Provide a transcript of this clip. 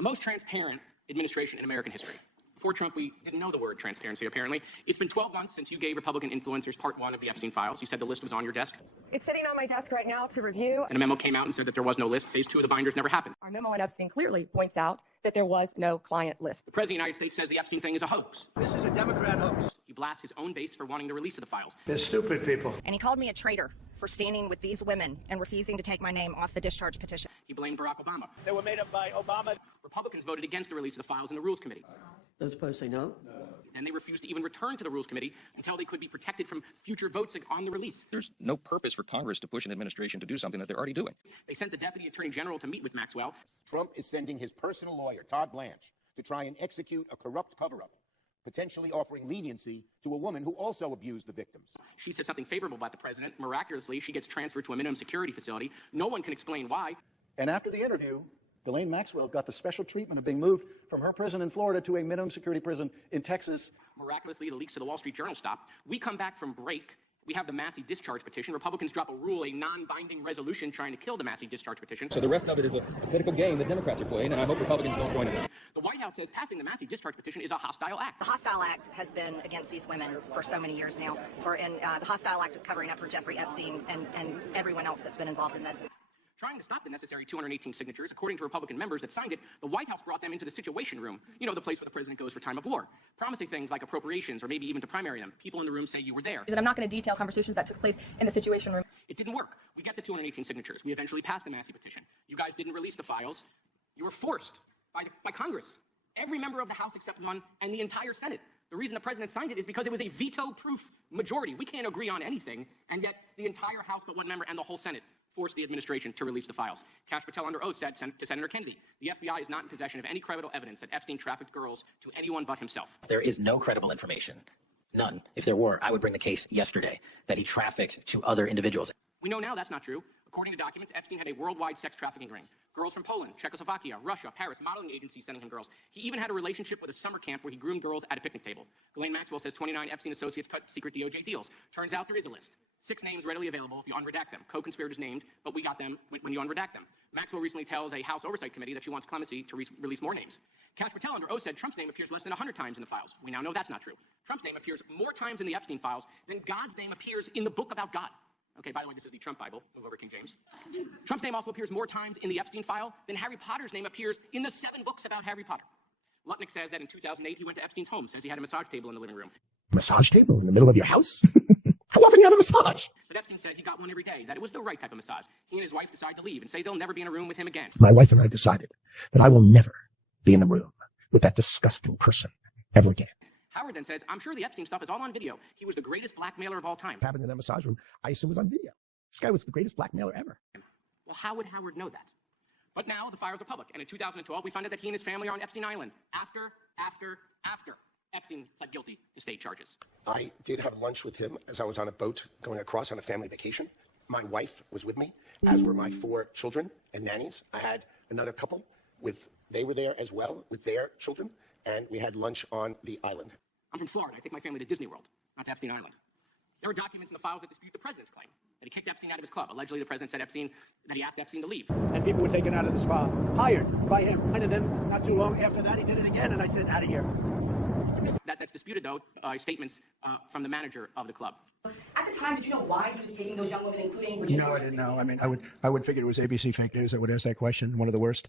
the most transparent administration in American history. Before Trump, we didn't know the word transparency, apparently. It's been 12 months since you gave Republican influencers part one of the Epstein files. You said the list was on your desk. It's sitting on my desk right now to review. And a memo came out and said that there was no list. Phase 2 of the binders never happened. Our memo on Epstein clearly points out that there was no client list. The President of the United States says the Epstein thing is a hoax. This is a Democrat hoax. He blasts his own base for wanting the release of the files. They're stupid people. And he called me a traitor for standing with these women and refusing to take my name off the discharge petition. He blamed Barack Obama. They were made up by Obama. Republicans voted against the release of the files in the Rules Committee. Those opposed say no? And they refused to even return to the Rules Committee until they could be protected from future votes on the release. There's no purpose for Congress to push an administration to do something that they're already doing. They sent the Deputy Attorney General to meet with Maxwell. Trump is sending his personal lawyer, Todd Blanche, to try and execute a corrupt cover-up, potentially offering leniency to a woman who also abused the victims. She says something favorable about the president. Miraculously, she gets transferred to a minimum security facility. No one can explain why. And after the interview, Ghislaine Maxwell got the special treatment of being moved from her prison in Florida to a minimum security prison in Texas. Miraculously, the leaks to the Wall Street Journal stopped. We come back from break. We have the Massey discharge petition. Republicans drop a rule, a non-binding resolution trying to kill the Massey discharge petition. So the rest of it is a political game that Democrats are playing, and I hope Republicans don't join in it. The White House says passing the Massey discharge petition is a hostile act. The hostile act has been against these women for so many years now. The hostile act is covering up for Jeffrey Epstein and everyone else that's been involved in this. Trying to stop the necessary 218 signatures, according to Republican members that signed it, the White House brought them into the Situation Room, you know, the place where the president goes for time of war, promising things like appropriations or maybe even to primary them. People in the room say you were there. I'm not going to detail conversations that took place in the Situation Room. It didn't work. We get the 218 signatures. We eventually passed the Massey petition. You guys didn't release the files. You were forced by Congress. Every member of the House except one and the entire Senate. The reason the president signed it is because it was a veto-proof majority. We can't agree on anything, and yet the entire House but one member and the whole Senate forced the administration to release the files. Kash Patel under oath said to Senator Kennedy, the FBI is not in possession of any credible evidence that Epstein trafficked girls to anyone but himself. There is no credible information. None. If there were, I would bring the case yesterday that he trafficked to other individuals. We know now that's not true. According to documents, Epstein had a worldwide sex trafficking ring. Girls from Poland, Czechoslovakia, Russia, Paris, modeling agencies sending him girls. He even had a relationship with a summer camp where he groomed girls at a picnic table. Ghislaine Maxwell says 29 Epstein associates cut secret DOJ deals. Turns out there is a list. 6 names readily available if you unredact them. Co-conspirators named, but we got them when you unredact them. Maxwell recently tells a House Oversight Committee that she wants clemency to release more names. Kash Patel under oath said Trump's name appears less than 100 times in the files. We now know that's not true. Trump's name appears more times in the Epstein files than God's name appears in the book about God. Okay, by the way, this is the Trump Bible. Move over, King James. Trump's name also appears more times in the Epstein file than Harry Potter's name appears in the 7 books about Harry Potter. Lutnick says that in 2008, he went to Epstein's home, says he had a massage table in the living room. Massage table in the middle of your house? How often do you have a massage? But Epstein said he got one every day, that it was the right type of massage. He and his wife decided to leave and say they'll never be in a room with him again. My wife and I decided that I will never be in the room with that disgusting person ever again. Howard then says, I'm sure the Epstein stuff is all on video. He was the greatest blackmailer of all time. What happened in that massage room, I assume, was on video. This guy was the greatest blackmailer ever. Well, how would Howard know that? But now the files are public, and in 2012, we found out that he and his family are on Epstein Island. After Epstein pled guilty to state charges. I did have lunch with him as I was on a boat going across on a family vacation. My wife was with me, as were my 4 children and nannies. I had another couple they were there as well with their children, and we had lunch on the island. I'm from Florida. I take my family to Disney World, not to Epstein Island. There are documents in the files that dispute the president's claim that he kicked Epstein out of his club. Allegedly, the president said that he asked Epstein to leave. And people were taken out of the spa, hired by him. And then not too long after that, he did it again, and I said, out of here. That's disputed, though, statements from the manager of the club. At the time, did you know why he was taking those young women, including Virginia? No, I didn't know. I mean, I would figure it was ABC fake news that would ask that question, one of the worst.